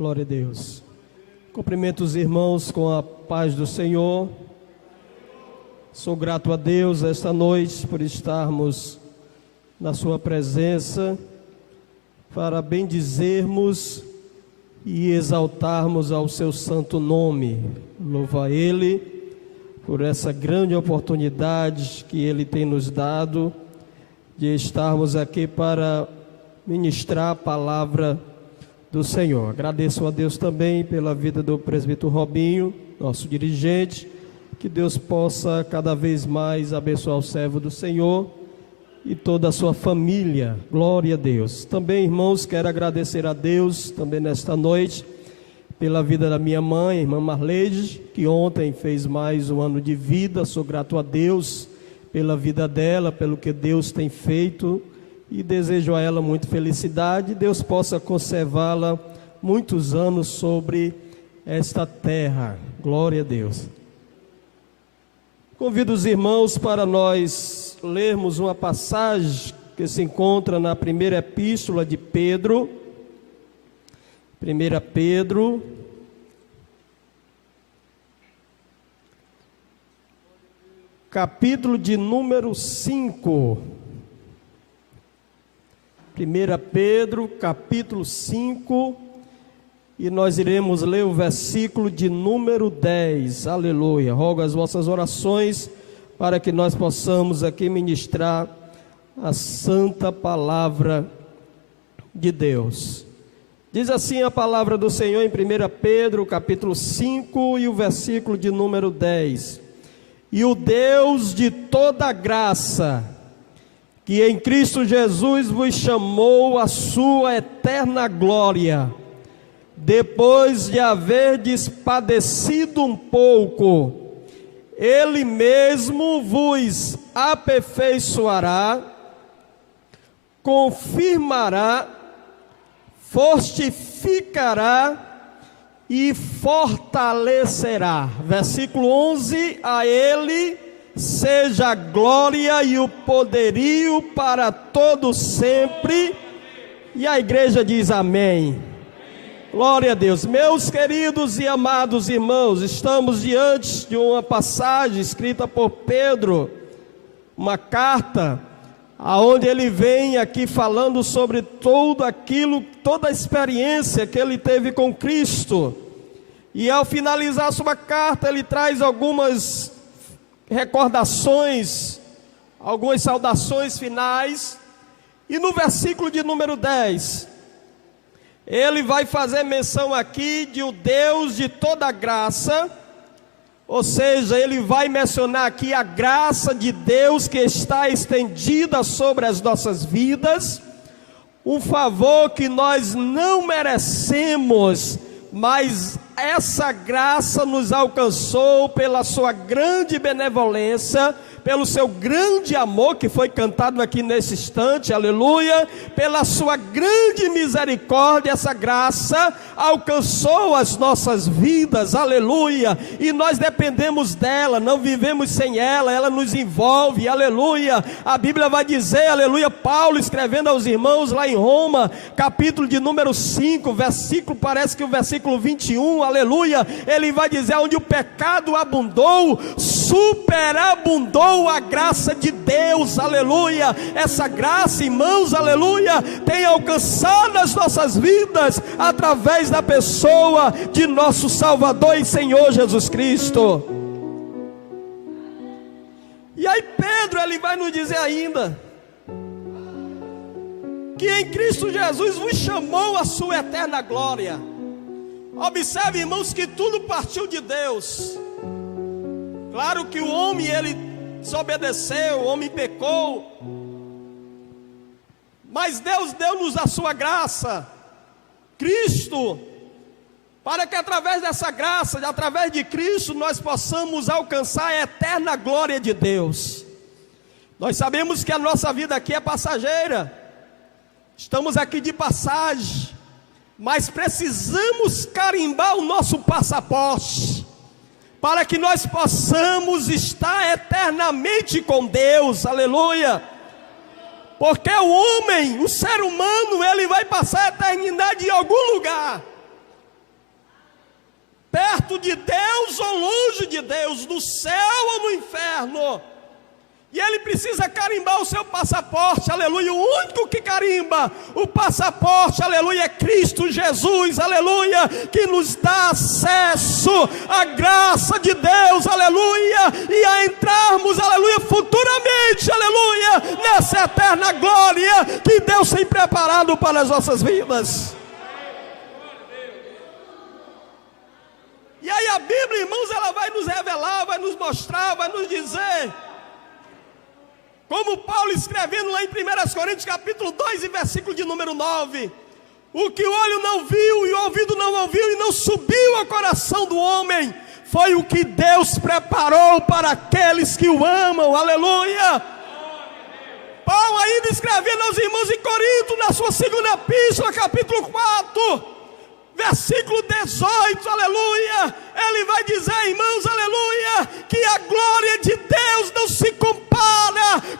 Glória a Deus. Cumprimento os irmãos com a paz do Senhor. Sou grato a Deus esta noite por estarmos na sua presença para bendizermos e exaltarmos ao seu santo nome. Louvo a Ele por essa grande oportunidade que Ele tem nos dado de estarmos aqui para ministrar a palavra do Senhor. Agradeço a Deus também pela vida do presbítero Robinho, nosso dirigente, que Deus possa cada vez mais abençoar o servo do Senhor e toda a sua família. Glória a Deus. Também, irmãos, quero agradecer a Deus também nesta noite pela vida da minha mãe, irmã Marleide, que ontem fez mais um ano de vida. Sou grato a Deus pela vida dela, pelo que Deus tem feito, e desejo a ela muita felicidade. Deus possa conservá-la muitos anos sobre esta terra. Glória a Deus. Convido os irmãos para nós lermos uma passagem que se encontra na primeira epístola de Pedro. 1 Pedro, capítulo de número 5. 1 Pedro, capítulo 5, e nós iremos ler o versículo de número 10. Aleluia. Rogo as vossas orações para que nós possamos aqui ministrar a santa palavra de Deus. Diz assim a palavra do Senhor em 1 Pedro, capítulo 5, e o versículo de número 10. E o Deus de toda graça, que em Cristo Jesus vos chamou à sua eterna glória, depois de haverdes padecido um pouco, Ele mesmo vos aperfeiçoará, confirmará, fortificará e fortalecerá. Versículo 11, a Ele seja a glória e o poderio para todo sempre. E a igreja diz amém. Glória a Deus. Meus queridos e amados irmãos, estamos diante de uma passagem escrita por Pedro, uma carta, aonde ele vem aqui falando sobre tudo aquilo, toda a experiência que ele teve com Cristo. E ao finalizar sua carta, ele traz algumas recordações, algumas saudações finais, e no versículo de número 10, ele vai fazer menção aqui de o Deus de toda graça, ou seja, ele vai mencionar aqui a graça de Deus que está estendida sobre as nossas vidas, um favor que nós não merecemos, mas essa graça nos alcançou pela sua grande benevolência, pelo seu grande amor que foi cantado aqui nesse instante, aleluia, pela sua grande misericórdia. Essa graça alcançou as nossas vidas, aleluia, e nós dependemos dela, não vivemos sem ela, ela nos envolve, aleluia. A Bíblia vai dizer, aleluia, Paulo escrevendo aos irmãos lá em Roma, capítulo de número 5, versículo, parece que o versículo 21, aleluia, ele vai dizer, onde o pecado abundou, superabundou a graça de Deus, aleluia. Essa graça, irmãos, aleluia, tem alcançado as nossas vidas através da pessoa de nosso Salvador e Senhor Jesus Cristo. E aí Pedro, ele vai nos dizer ainda que em Cristo Jesus vos chamou a sua eterna glória. Observe, irmãos, que tudo partiu de Deus. Claro que o homem, ele desobedeceu, o homem pecou, mas Deus deu-nos a sua graça, Cristo, para que através dessa graça, através de Cristo, nós possamos alcançar a eterna glória de Deus. Nós sabemos que a nossa vida aqui é passageira, estamos aqui de passagem, mas precisamos carimbar o nosso passaporte, para que nós possamos estar eternamente com Deus, aleluia. Porque o homem, o ser humano, ele vai passar a eternidade em algum lugar, perto de Deus ou longe de Deus, no céu ou no inferno. E ele precisa carimbar o seu passaporte, aleluia. O único que carimba o passaporte, aleluia, é Cristo Jesus, aleluia, que nos dá acesso à graça de Deus, aleluia, e a entrarmos, aleluia, futuramente, aleluia, nessa eterna glória que Deus tem preparado para as nossas vidas. E aí a Bíblia, irmãos, ela vai nos revelar, vai nos mostrar, vai nos dizer, como Paulo escrevendo lá em 1 Coríntios capítulo 2 e versículo de número 9, o que o olho não viu e o ouvido não ouviu e não subiu ao coração do homem, foi o que Deus preparou para aqueles que o amam, aleluia. Paulo ainda escrevendo aos irmãos em Corinto, na sua segunda epístola, capítulo 4, versículo 18, aleluia, ele vai dizer, irmãos, aleluia, que a glória de Deus não se compara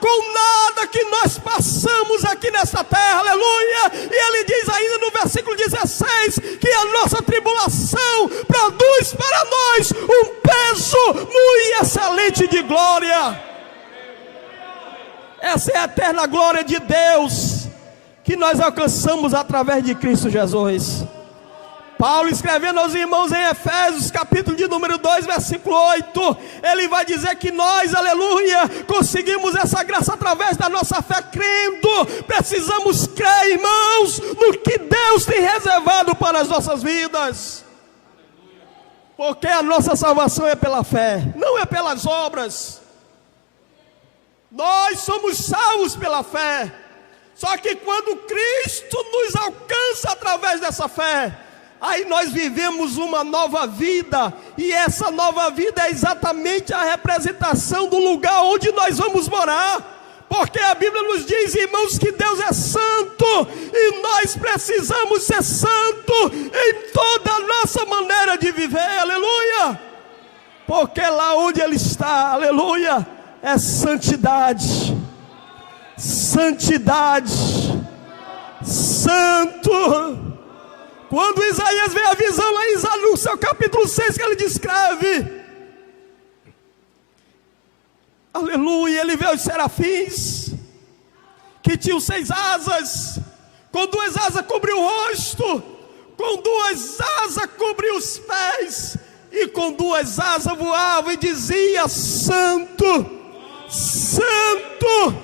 com nada que nós passamos aqui nessa terra, aleluia. E ele diz ainda no versículo 16, que a nossa tribulação produz para nós um peso muito excelente de glória. Essa é a eterna glória de Deus, que nós alcançamos através de Cristo Jesus. Paulo escrevendo aos irmãos em Efésios, capítulo de número 2, versículo 8, ele vai dizer que nós, aleluia, conseguimos essa graça através da nossa fé crendo. Precisamos crer, irmãos, no que Deus tem reservado para as nossas vidas, porque a nossa salvação é pela fé, não é pelas obras. Nós somos salvos pela fé, só que quando Cristo nos alcança através dessa fé, aí nós vivemos uma nova vida, e essa nova vida é exatamente a representação do lugar onde nós vamos morar, porque a Bíblia nos diz, irmãos, que Deus é santo, e nós precisamos ser santo em toda a nossa maneira de viver, aleluia, porque lá onde Ele está, aleluia, é santidade, santidade, santo. Quando Isaías vê a visão lá em no seu capítulo 6, que ele descreve, aleluia, ele vê os serafins, que tinham 6 asas, com 2 asas cobriu o rosto, com 2 asas cobriu os pés, e com 2 asas voava e dizia, santo, santo,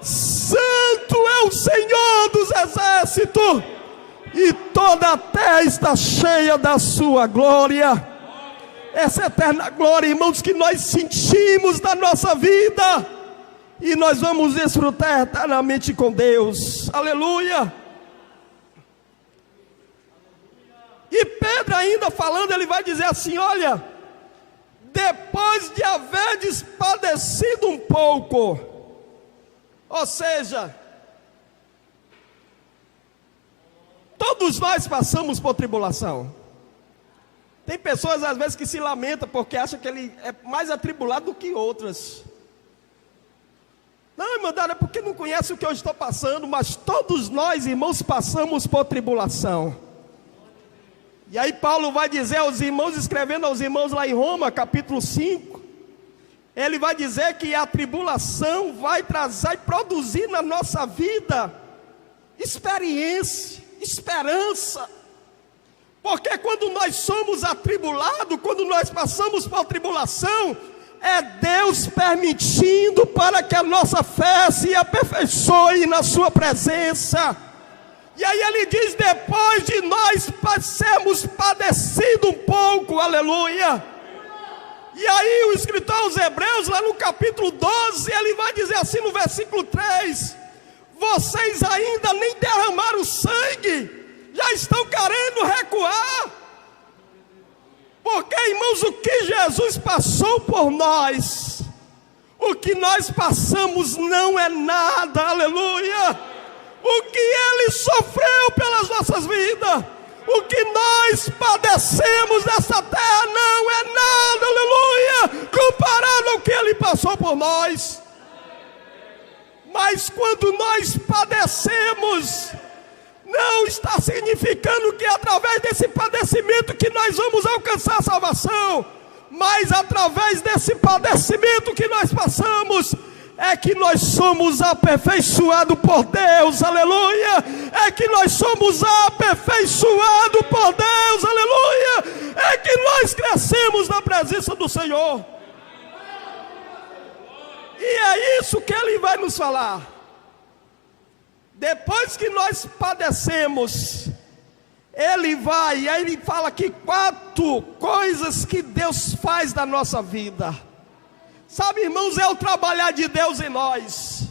santo é o Senhor dos exércitos, e toda a terra está cheia da sua glória. Essa eterna glória, irmãos, que nós sentimos na nossa vida, e nós vamos desfrutar eternamente com Deus, aleluia. E Pedro ainda falando, ele vai dizer assim, olha, depois de haver padecido um pouco, ou seja, todos nós passamos por tribulação. Tem pessoas às vezes que se lamentam porque acham que ele é mais atribulado do que outras. Não, irmão, é porque não conhece o que eu estou passando, mas todos nós, irmãos, passamos por tribulação. E aí Paulo vai dizer aos irmãos, escrevendo aos irmãos lá em Roma, capítulo 5, ele vai dizer que a tribulação vai trazer e produzir na nossa vida experiência, esperança, porque quando nós somos atribulados, quando nós passamos por tribulação, é Deus permitindo para que a nossa fé se aperfeiçoe na sua presença. E aí ele diz, depois de nós sermos padecido um pouco, aleluia. E aí o escritor aos Hebreus, lá no capítulo 12, ele vai dizer assim no versículo 3, vocês ainda nem derramaram sangue, já estão querendo recuar, porque, irmãos, o que Jesus passou por nós, o que nós passamos não é nada, aleluia, o que Ele sofreu pelas nossas vidas, o que nós padecemos nessa terra não é nada, aleluia, comparado ao que Ele passou por nós. Mas quando nós padecemos, não está significando que é através desse padecimento que nós vamos alcançar a salvação, mas através desse padecimento que nós passamos, é que nós somos aperfeiçoados por Deus, aleluia, é que nós somos aperfeiçoados por Deus, aleluia, é que nós crescemos na presença do Senhor. E é isso que Ele vai nos falar. Depois que nós padecemos, Ele fala aqui 4 coisas que Deus faz da nossa vida. Sabe, irmãos, é o trabalhar de Deus em nós.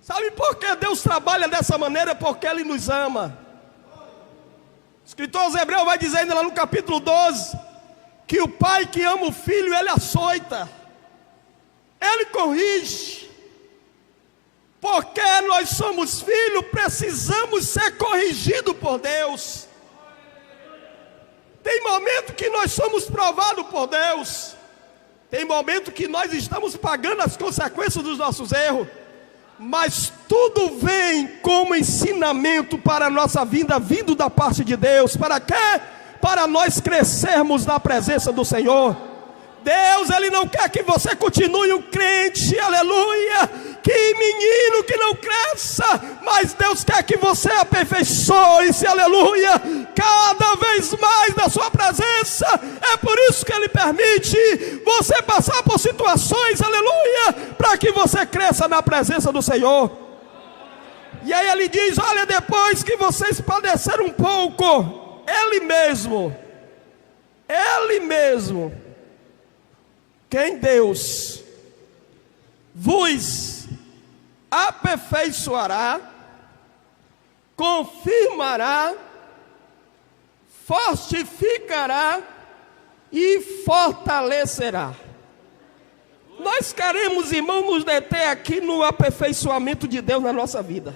Sabe por que Deus trabalha dessa maneira? Porque Ele nos ama. O escritor aos Hebreus vai dizer ainda lá no capítulo 12, que o pai que ama o filho, ele açoita, ele corrige. Porque nós somos filhos, precisamos ser corrigidos por Deus. Tem momento que nós somos provados por Deus. Tem momento que nós estamos pagando as consequências dos nossos erros. Mas tudo vem como ensinamento para a nossa vida, vindo da parte de Deus. Para quê? Para nós crescermos na presença do Senhor. Deus, Ele não quer que você continue um crente, aleluia, que menino que não cresça, mas Deus quer que você aperfeiçoe-se, aleluia, cada vez mais na sua presença. É por isso que Ele permite você passar por situações, aleluia, para que você cresça na presença do Senhor. E aí Ele diz, olha, depois que vocês padeceram um pouco, Ele mesmo, quem Deus vos aperfeiçoará, confirmará, fortificará e fortalecerá. Nós queremos, irmão, nos deter aqui no aperfeiçoamento de Deus na nossa vida.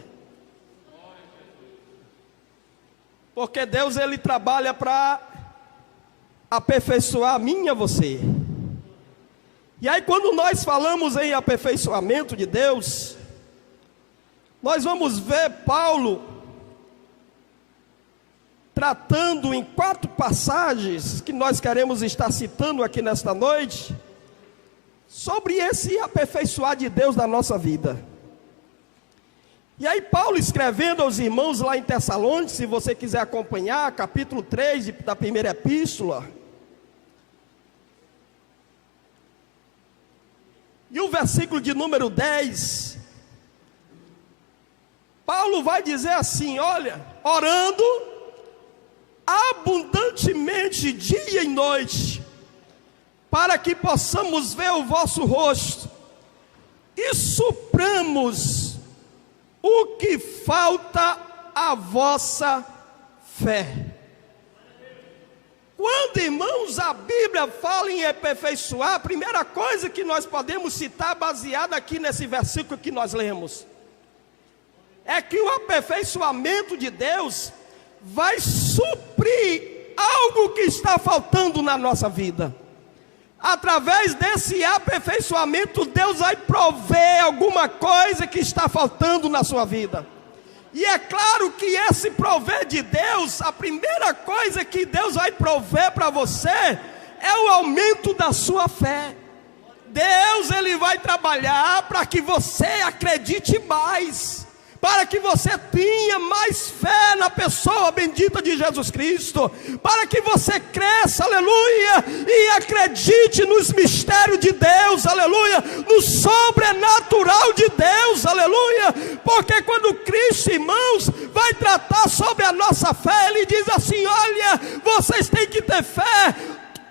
Porque Deus, Ele trabalha para aperfeiçoar a mim e a você. E aí quando nós falamos em aperfeiçoamento de Deus, nós vamos ver Paulo tratando em 4 passagens, que nós queremos estar citando aqui nesta noite, sobre esse aperfeiçoar de Deus na nossa vida. E aí Paulo escrevendo aos irmãos lá em Tessalônica, se você quiser acompanhar, capítulo 3 da primeira epístola, e o versículo de número 10, Paulo vai dizer assim, olha, orando abundantemente dia e noite, para que possamos ver o vosso rosto, e supramos o que falta à vossa fé. Quando, irmãos, a Bíblia fala em aperfeiçoar, a primeira coisa que nós podemos citar, baseada aqui nesse versículo que nós lemos, é que o aperfeiçoamento de Deus vai suprir algo que está faltando na nossa vida. Através desse aperfeiçoamento, Deus vai prover alguma coisa que está faltando na sua vida. E é claro que esse prover de Deus, a primeira coisa que Deus vai prover para você, é o aumento da sua fé. Deus, Ele vai trabalhar para que você acredite mais, para que você tenha mais fé na pessoa bendita de Jesus Cristo, para que você cresça, aleluia, e acredite nos mistérios de Deus, aleluia, no sobrenatural de Deus, aleluia, porque quando Cristo, irmãos, vai tratar sobre a nossa fé, Ele diz assim, olha, vocês têm que ter fé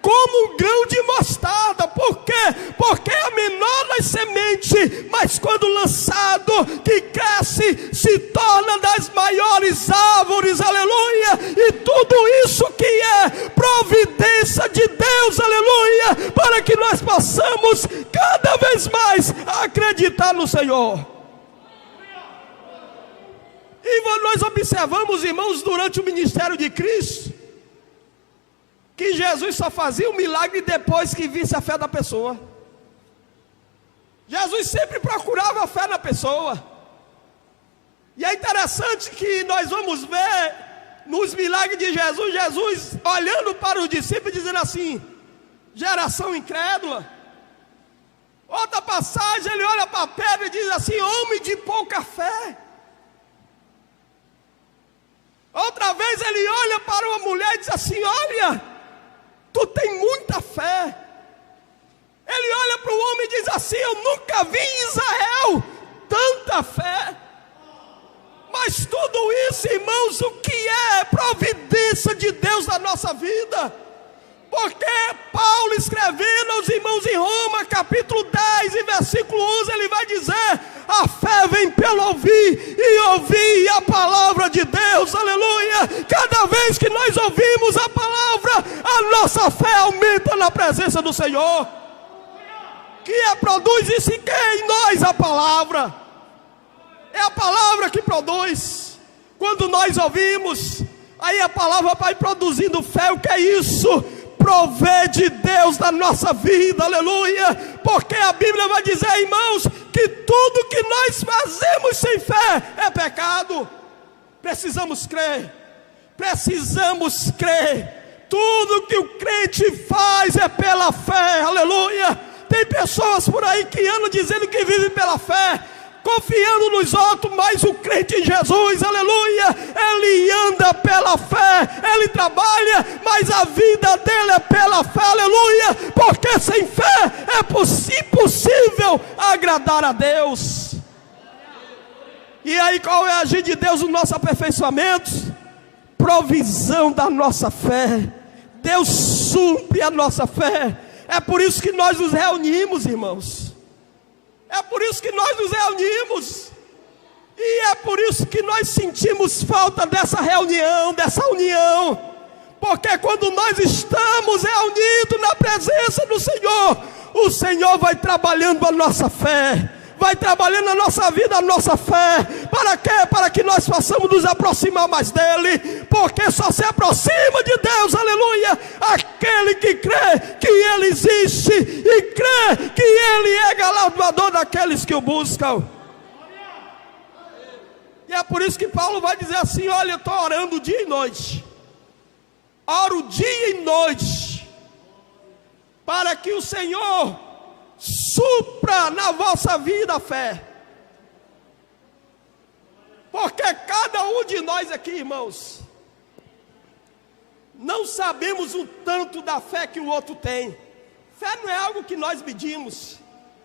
como um grão de mostarda. Por quê? Porque é a menor das sementes, mas quando lançado, que cresce, se torna das maiores árvores, aleluia, e tudo isso que é providência de Deus, aleluia, para que nós possamos cada vez mais acreditar no Senhor. E nós observamos, irmãos, durante o ministério de Cristo, que Jesus só fazia o milagre depois que visse a fé da pessoa. Jesus sempre procurava a fé na pessoa. E é interessante que nós vamos ver nos milagres de Jesus, Jesus olhando para os discípulos dizendo assim: geração incrédula. Outra passagem, ele olha para Pedro e diz assim: homem de pouca fé. Outra vez ele olha para uma mulher e diz assim: olha, tu tem muita fé. Ele olha para o homem e diz assim: eu nunca vi em Israel tanta fé. Mas tudo isso, irmãos, o que é providência de Deus na nossa vida? Porque Paulo, escrevendo aos irmãos em Roma, capítulo 10, e versículo 11, ele vai dizer: a fé vem pelo ouvir, e ouvir a palavra de Deus, aleluia. Cada vez que nós ouvimos a palavra, a nossa fé aumenta na presença do Senhor. Que produz isso em quem? Em nós a palavra. É a palavra que produz. Quando nós ouvimos, aí a palavra vai produzindo fé. O que é isso? Prover de Deus na nossa vida, aleluia. Porque a Bíblia vai dizer, irmãos, que tudo que nós fazemos sem fé é pecado. Precisamos crer. Precisamos crer. Tudo que o crente faz é pela fé, aleluia. Tem pessoas por aí que andam dizendo que vivem pela fé, confiando nos outros, mas o crente em Jesus, aleluia, ele anda pela fé, ele trabalha, mas a vida dele é pela fé, aleluia, porque sem fé é impossível agradar a Deus. E aí qual é a agir de Deus no nosso aperfeiçoamento? Provisão da nossa fé. Deus supre a nossa fé. É por isso que nós nos reunimos, irmãos. É por isso que nós nos reunimos. E é por isso que nós sentimos falta dessa reunião, dessa união. Porque quando nós estamos reunidos na presença do Senhor, o Senhor vai trabalhando a nossa fé, vai trabalhando a nossa vida, a nossa fé. Para quê? Para que nós possamos nos aproximar mais dEle. Porque só se aproxima de Deus, aleluia, aquele que crê que Ele existe e crê que Ele é galardoador daqueles que o buscam. E é por isso que Paulo vai dizer assim: olha, eu estou orando dia e noite. Oro dia e noite, para que o Senhor supra na vossa vida a fé. Porque cada um de nós aqui, irmãos, não sabemos o tanto da fé que o outro tem. Fé não é algo que nós medimos,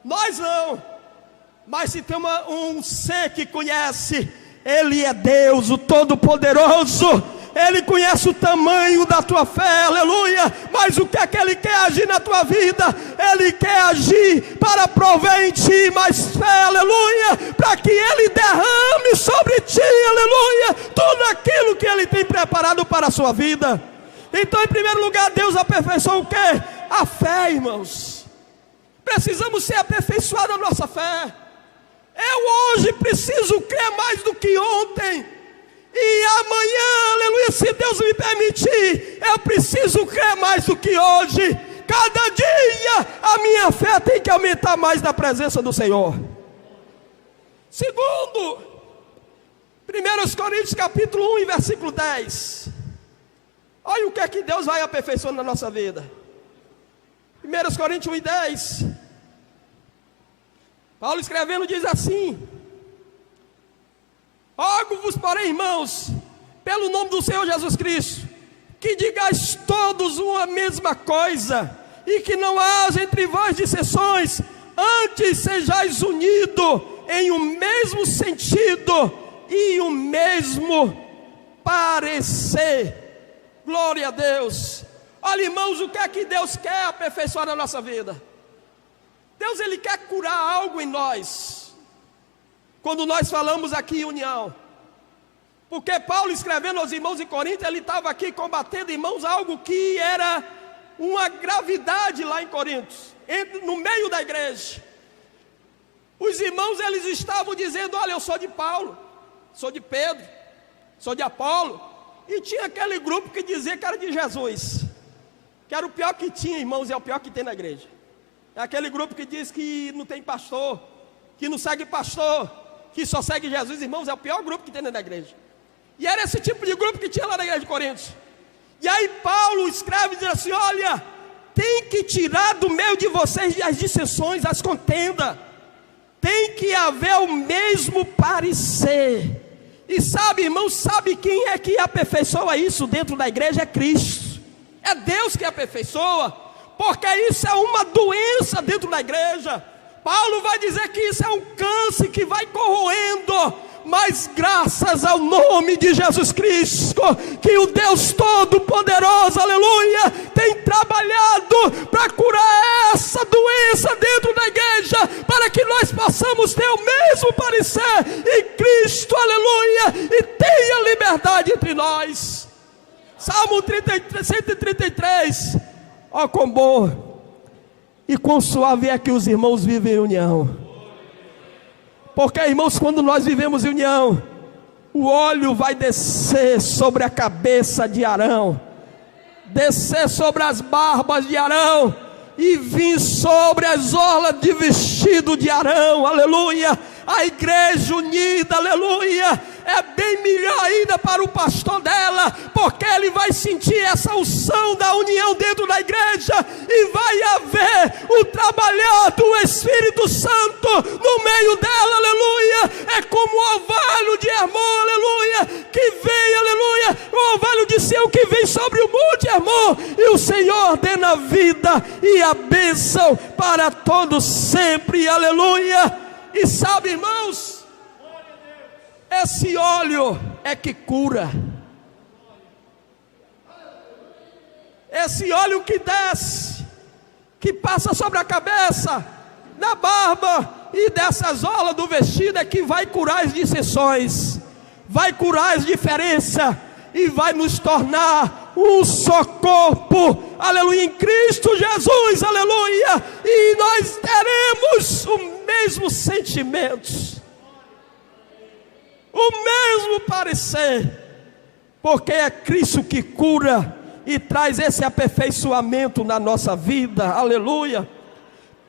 nós não. Mas se tem um ser que conhece, Ele é Deus, o Todo-Poderoso. Ele conhece o tamanho da tua fé, aleluia. Mas o que é que Ele quer agir na tua vida? Ele quer agir para prover em ti mais fé, aleluia, para que Ele derrame sobre ti, aleluia, tudo aquilo que Ele tem preparado para a sua vida. Então, em primeiro lugar, Deus aperfeiçoou o quê? A fé, irmãos. Precisamos ser aperfeiçoados a nossa fé. Eu hoje preciso crer mais do que ontem. E amanhã, aleluia, se Deus me permitir, eu preciso crer mais do que hoje. Cada dia a minha fé tem que aumentar mais na presença do Senhor. Segundo, 1 Coríntios capítulo 1 e versículo 10. Olha o que é que Deus vai aperfeiçoando na nossa vida. 1 Coríntios 1 e 10. Paulo escrevendo diz assim: rogo-vos, porém, irmãos, pelo nome do Senhor Jesus Cristo, que digais todos uma mesma coisa, e que não haja entre vós dissensões, antes sejais unidos em um mesmo sentido e um mesmo parecer. Glória a Deus. Olha, irmãos, o que é que Deus quer aperfeiçoar na nossa vida? Deus, Ele quer curar algo em nós. Quando nós falamos aqui em união, porque Paulo, escrevendo aos irmãos em Corinto, ele estava aqui combatendo, irmãos, algo que era uma gravidade lá em Corinto, no meio da igreja. Os irmãos, eles estavam dizendo: olha, eu sou de Paulo, sou de Pedro, sou de Apolo. E tinha aquele grupo que dizia que era de Jesus, que era o pior que tinha, irmãos, é o pior que tem na igreja. É aquele grupo que diz que não tem pastor, que não segue pastor. que só segue Jesus, irmãos, é o pior grupo que tem dentro da igreja. E era esse tipo de grupo que tinha lá na igreja de Coríntios. E aí Paulo escreve e diz assim: olha, tem que tirar do meio de vocês as dissensões, as contendas. Tem que haver o mesmo parecer. E sabe, irmão, sabe quem é que aperfeiçoa isso dentro da igreja? É Cristo. É Deus que aperfeiçoa, porque isso é uma doença dentro da igreja. Paulo vai dizer que isso é um câncer que vai corroendo, mas graças ao nome de Jesus Cristo, que o Deus Todo-Poderoso, aleluia, tem trabalhado para curar essa doença dentro da igreja, para que nós possamos ter o mesmo parecer em Cristo, aleluia, e tenha liberdade entre nós. Salmo 133, ó quão bom e quão suave é que os irmãos vivem em união. Porque, irmãos, quando nós vivemos em união, o óleo vai descer sobre a cabeça de Arão, descer sobre as barbas de Arão, e vir sobre as orlas de vestido de Arão, aleluia. A igreja unida, aleluia, é bem melhor ainda para o pastor dela, porque ele vai sentir essa unção da união dentro da igreja, e vai haver o trabalhar do Espírito Santo no meio dela, aleluia. É como o orvalho de Hermon, aleluia, que vem, aleluia, o orvalho de Sião que vem sobre o monte Hermon, e o Senhor ordena a vida e a bênção para todos sempre, aleluia. E sabe, irmãos, esse óleo é que cura. Esse óleo que desce, que passa sobre a cabeça, na barba e dessas orlas do vestido, é que vai curar as dissensões, vai curar as diferenças, e vai nos tornar um só corpo, aleluia, em Cristo Jesus, aleluia. E nós teremos o mesmo sentimento, o mesmo parecer, porque é Cristo que cura e traz esse aperfeiçoamento na nossa vida, aleluia.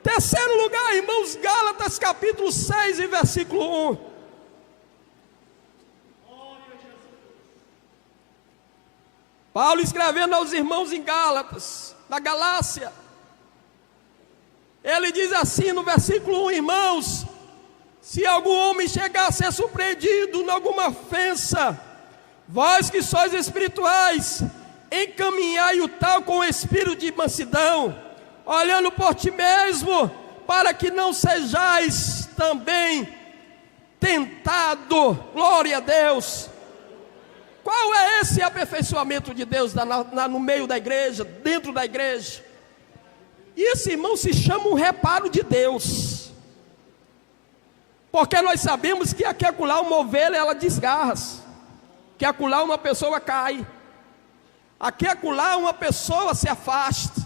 Terceiro lugar, irmãos, Gálatas capítulo 6 e versículo 1. Paulo escrevendo aos irmãos em Gálatas, na Galácia, ele diz assim no versículo 1: irmãos, se algum homem chegar a ser surpreendido em alguma ofensa, vós que sois espirituais, encaminhai o tal com o espírito de mansidão, olhando por ti mesmo, para que não sejais também tentado. Glória a Deus. Qual é esse aperfeiçoamento de Deus no meio da igreja, dentro da igreja? E esse, irmão, se chama um reparo de Deus, porque nós sabemos que aqui acolá uma ovelha ela desgarra, que acolá uma pessoa cai, aqui acolá uma pessoa se afasta.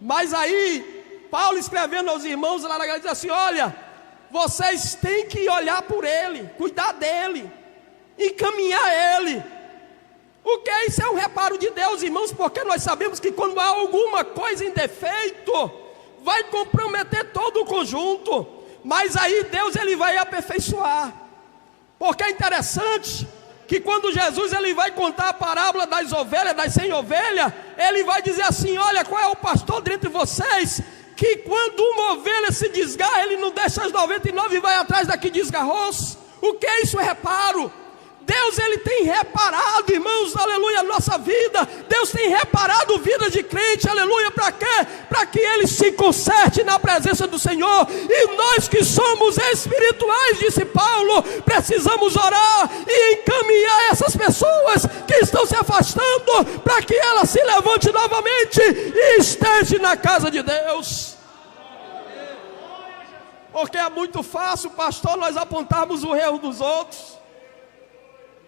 Mas aí Paulo escrevendo aos irmãos lá na igreja diz assim: olha, vocês têm que olhar por ele, cuidar dele, encaminhar ele. O que é isso? É um reparo de Deus, irmãos, porque nós sabemos que quando há alguma coisa em defeito, vai comprometer todo o conjunto, mas aí Deus ele vai aperfeiçoar. Porque é interessante que quando Jesus ele vai contar a parábola das ovelhas, das 100 ovelhas, ele vai dizer assim: olha, qual é o pastor dentre vocês, que quando uma ovelha se desgarra, ele não deixa as 99 e vai atrás da que desgarrou-se? O que é isso? É reparo. Deus ele tem reparado, irmãos, aleluia, a nossa vida. Deus tem reparado vida de crente, aleluia, para quê? Para que ele se conserte na presença do Senhor. E nós que somos espirituais, disse Paulo, precisamos orar e encaminhar essas pessoas que estão se afastando, para que elas se levante novamente e esteja na casa de Deus. Porque é muito fácil, pastor, nós apontarmos o erro dos outros.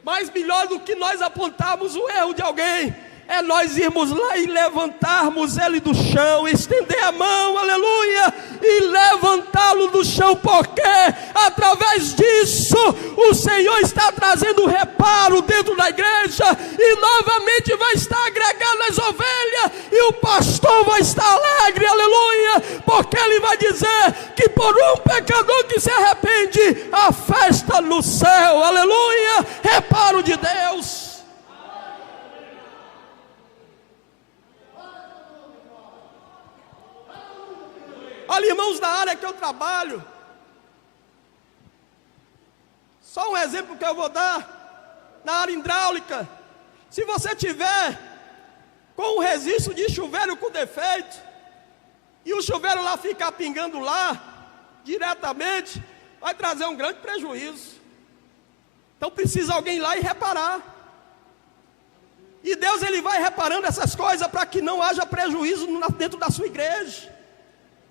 Mas melhor do que nós apontarmos o erro de alguém, é nós irmos lá e levantarmos ele do chão, estender a mão, aleluia, e levantá-lo do chão, porque através disso o Senhor está trazendo reparo dentro da igreja, e novamente vai estar agregando as ovelhas, e o pastor vai estar alegre, aleluia, porque ele vai dizer que por um pecador que se arrepende, a fé Deus. Olha, irmãos, na área que eu trabalho, só um exemplo que eu vou dar, na área hidráulica, se você tiver com um registro de chuveiro com defeito, e o chuveiro lá ficar pingando lá, diretamente, vai trazer um grande prejuízo. Então precisa alguém ir lá e reparar. E Deus, Ele vai reparando essas coisas para que não haja prejuízo dentro da sua igreja.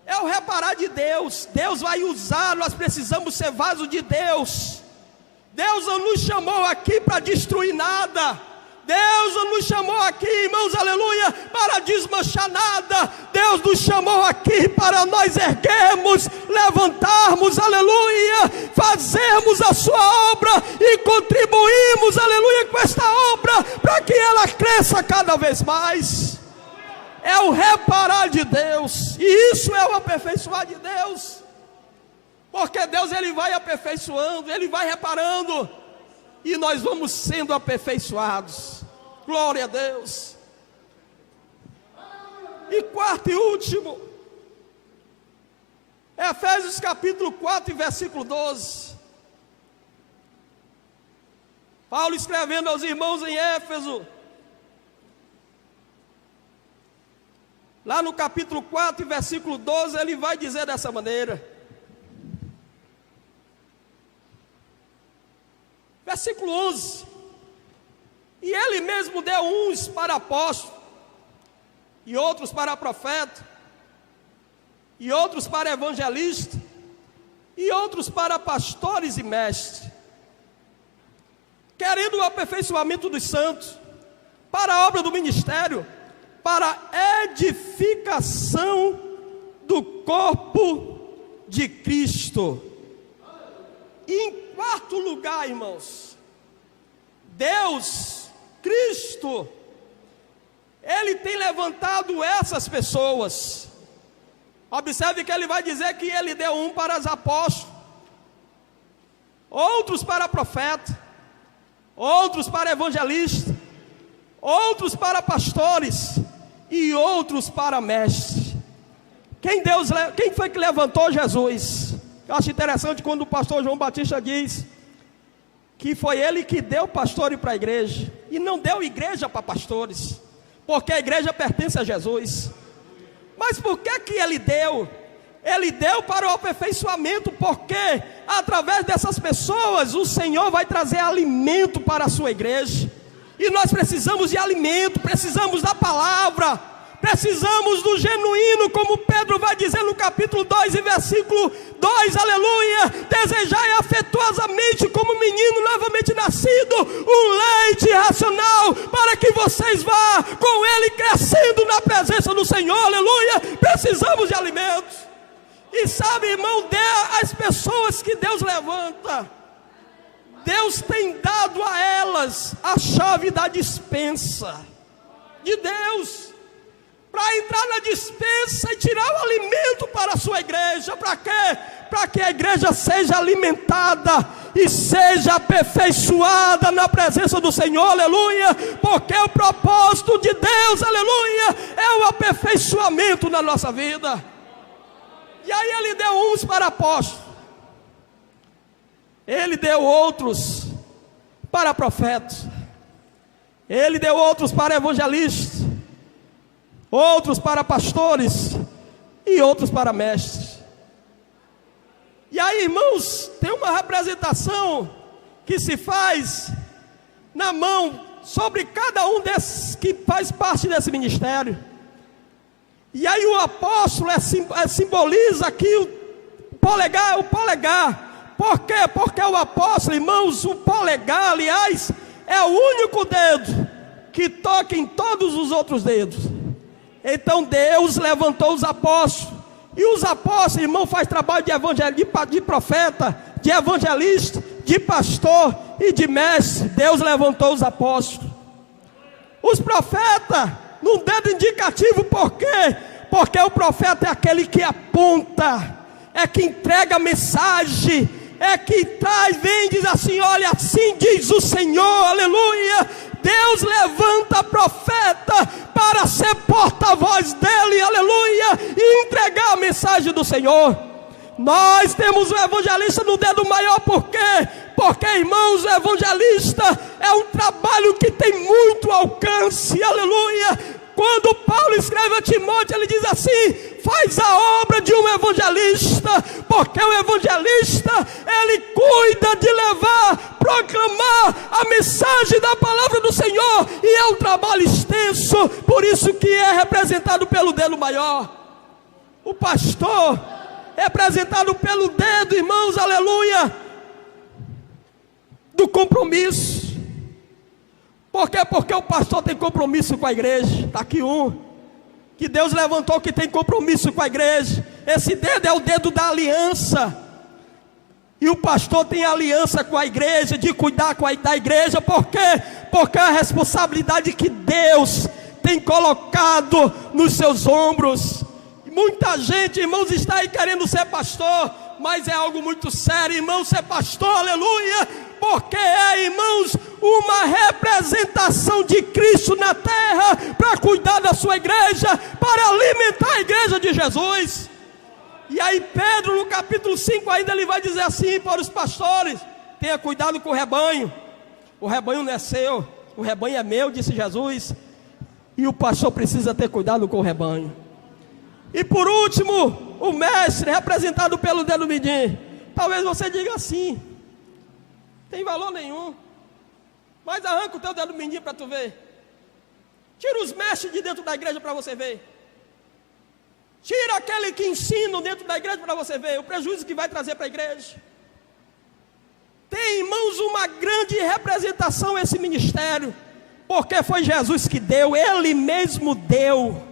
É o reparar de Deus. Deus vai usar, nós precisamos ser vaso de Deus. Deus não nos chamou aqui para destruir nada. Deus não nos chamou aqui, irmãos, aleluia, para desmanchar nada. Deus nos chamou aqui para nós erguermos, levantarmos, aleluia, fazermos a sua obra e contribuirmos, aleluia, com esta obra, para que ela cresça cada vez mais. É o reparar de Deus, e isso é o aperfeiçoar de Deus, porque Deus, Ele vai aperfeiçoando, Ele vai reparando, e nós vamos sendo aperfeiçoados. Glória a Deus. E quarto e último, Efésios capítulo 4 e versículo 12. Paulo escrevendo aos irmãos em Éfeso, lá no capítulo 4 e versículo 12, ele vai dizer dessa maneira. Versículo 11. E ele mesmo deu uns para apóstolos, e outros para profeta, e outros para evangelistas, e outros para pastores e mestres, querendo o aperfeiçoamento dos santos, para a obra do ministério, para a edificação do corpo de Cristo. E em quarto lugar, irmãos, Deus, Cristo, Ele tem levantado essas pessoas. Observe que Ele vai dizer que Ele deu um para os apóstolos, outros para profeta, outros para evangelistas, outros para pastores e outros para mestres. Quem foi que levantou Jesus? Eu acho interessante quando o pastor João Batista diz que foi ele que deu pastores para a igreja, e não deu igreja para pastores, porque a igreja pertence a Jesus. Mas por que que ele deu? Ele deu para o aperfeiçoamento, porque através dessas pessoas o Senhor vai trazer alimento para a sua igreja, e nós precisamos de alimento, precisamos da palavra, precisamos do genuíno, como Pedro vai dizer no capítulo 2 e versículo 2, aleluia, desejai afetuosamente como menino novamente nascido, um leite racional, para que vocês vá com ele crescendo na presença do Senhor, aleluia. Precisamos de alimentos. E sabe, irmão, as pessoas que Deus levanta, Deus tem dado a elas a chave da despensa de Deus, para entrar na despensa e tirar o alimento para a sua igreja. Para quê? Para que a igreja seja alimentada e seja aperfeiçoada na presença do Senhor, aleluia, porque o propósito de Deus, aleluia, é o aperfeiçoamento na nossa vida. E aí ele deu uns para apóstolos, ele deu outros para profetas, ele deu outros para evangelistas, outros para pastores e outros para mestres. E aí, irmãos, tem uma representação que se faz na mão sobre cada um desses que faz parte desse ministério. E aí o apóstolo simboliza aqui o polegar. Por quê? Porque o apóstolo, irmãos, o polegar, aliás, é o único dedo que toca em todos os outros dedos. Então Deus levantou os apóstolos, e os apóstolos, irmão, faz trabalho de evangelista, de profeta, de evangelista, de pastor e de mestre. Deus levantou os apóstolos. Os profetas, num dedo indicativo, por quê? Porque o profeta é aquele que aponta, é que entrega a mensagem, é que vem e diz assim: olha, assim diz o Senhor, aleluia. Deus levanta profeta para ser porta-voz dele, aleluia, e entregar a mensagem do Senhor. Nós temos o evangelista no dedo maior, por quê? Porque, irmãos, o evangelista é um trabalho que tem muito alcance, aleluia. Quando Paulo escreve a Timóteo, ele diz assim: faz a obra de um evangelista, porque o evangelista, ele cuida de levar, proclamar a mensagem da palavra do Senhor, e é um trabalho extenso, por isso que é representado pelo dedo maior. O pastor é representado pelo dedo, irmãos, aleluia, do compromisso. Por quê? Porque o pastor tem compromisso com a igreja. Está aqui um que Deus levantou, que tem compromisso com a igreja. Esse dedo é o dedo da aliança. E o pastor tem aliança com a igreja, de cuidar da igreja. Por quê? Porque é a responsabilidade que Deus tem colocado nos seus ombros. Muita gente, irmãos, está aí querendo ser pastor, mas é algo muito sério, irmão, ser pastor, aleluia, porque é, irmãos, uma representação de Cristo na terra, para cuidar da sua igreja, para alimentar a igreja de Jesus. E aí Pedro, no capítulo 5 ainda, ele vai dizer assim para os pastores: tenha cuidado com o rebanho não é seu, o rebanho é meu, disse Jesus, e o pastor precisa ter cuidado com o rebanho. E por último, o mestre, representado pelo dedo mindinho. Talvez você diga assim: tem valor nenhum, mas arranca o teu dedo mindinho para tu ver. Tira os mestres de dentro da igreja para você ver. Tira aquele que ensina dentro da igreja para você ver o prejuízo que vai trazer para a igreja. Tem, irmãos, uma grande representação esse ministério, porque foi Jesus que deu, Ele mesmo deu.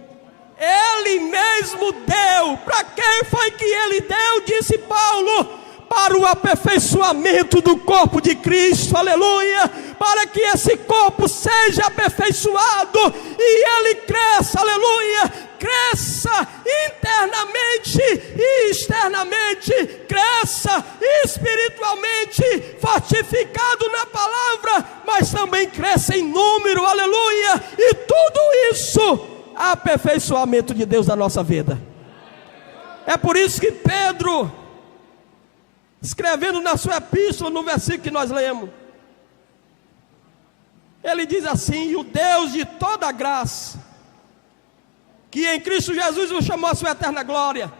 Ele mesmo deu. Para quem foi que Ele deu? Disse Paulo: para o aperfeiçoamento do corpo de Cristo, aleluia, para que esse corpo seja aperfeiçoado e ele cresça, aleluia, cresça internamente e externamente, cresça espiritualmente, fortificado na palavra, mas também cresça em número, aleluia, e tudo isso aperfeiçoamento de Deus na nossa vida. É por isso que Pedro, escrevendo na sua epístola, no versículo que nós lemos, ele diz assim: e o Deus de toda graça, que em Cristo Jesus vos chamou a sua eterna glória,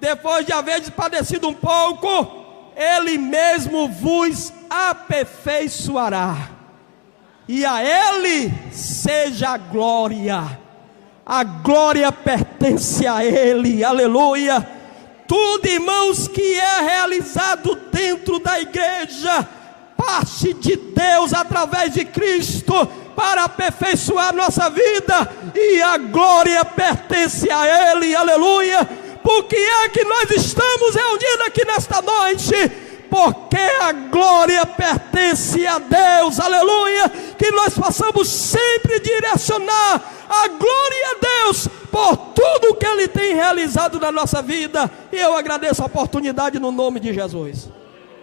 depois de haver padecido um pouco, Ele mesmo vos aperfeiçoará, e a Ele seja a glória pertence a Ele, aleluia. Tudo, irmãos, que é realizado dentro da igreja, parte de Deus através de Cristo, para aperfeiçoar nossa vida, e a glória pertence a Ele, aleluia. Por que é que nós estamos reunidos aqui nesta noite? Porque a glória pertence a Deus, aleluia. Que nós possamos sempre direcionar a glória a Deus por tudo que Ele tem realizado na nossa vida. E eu agradeço a oportunidade no nome de Jesus.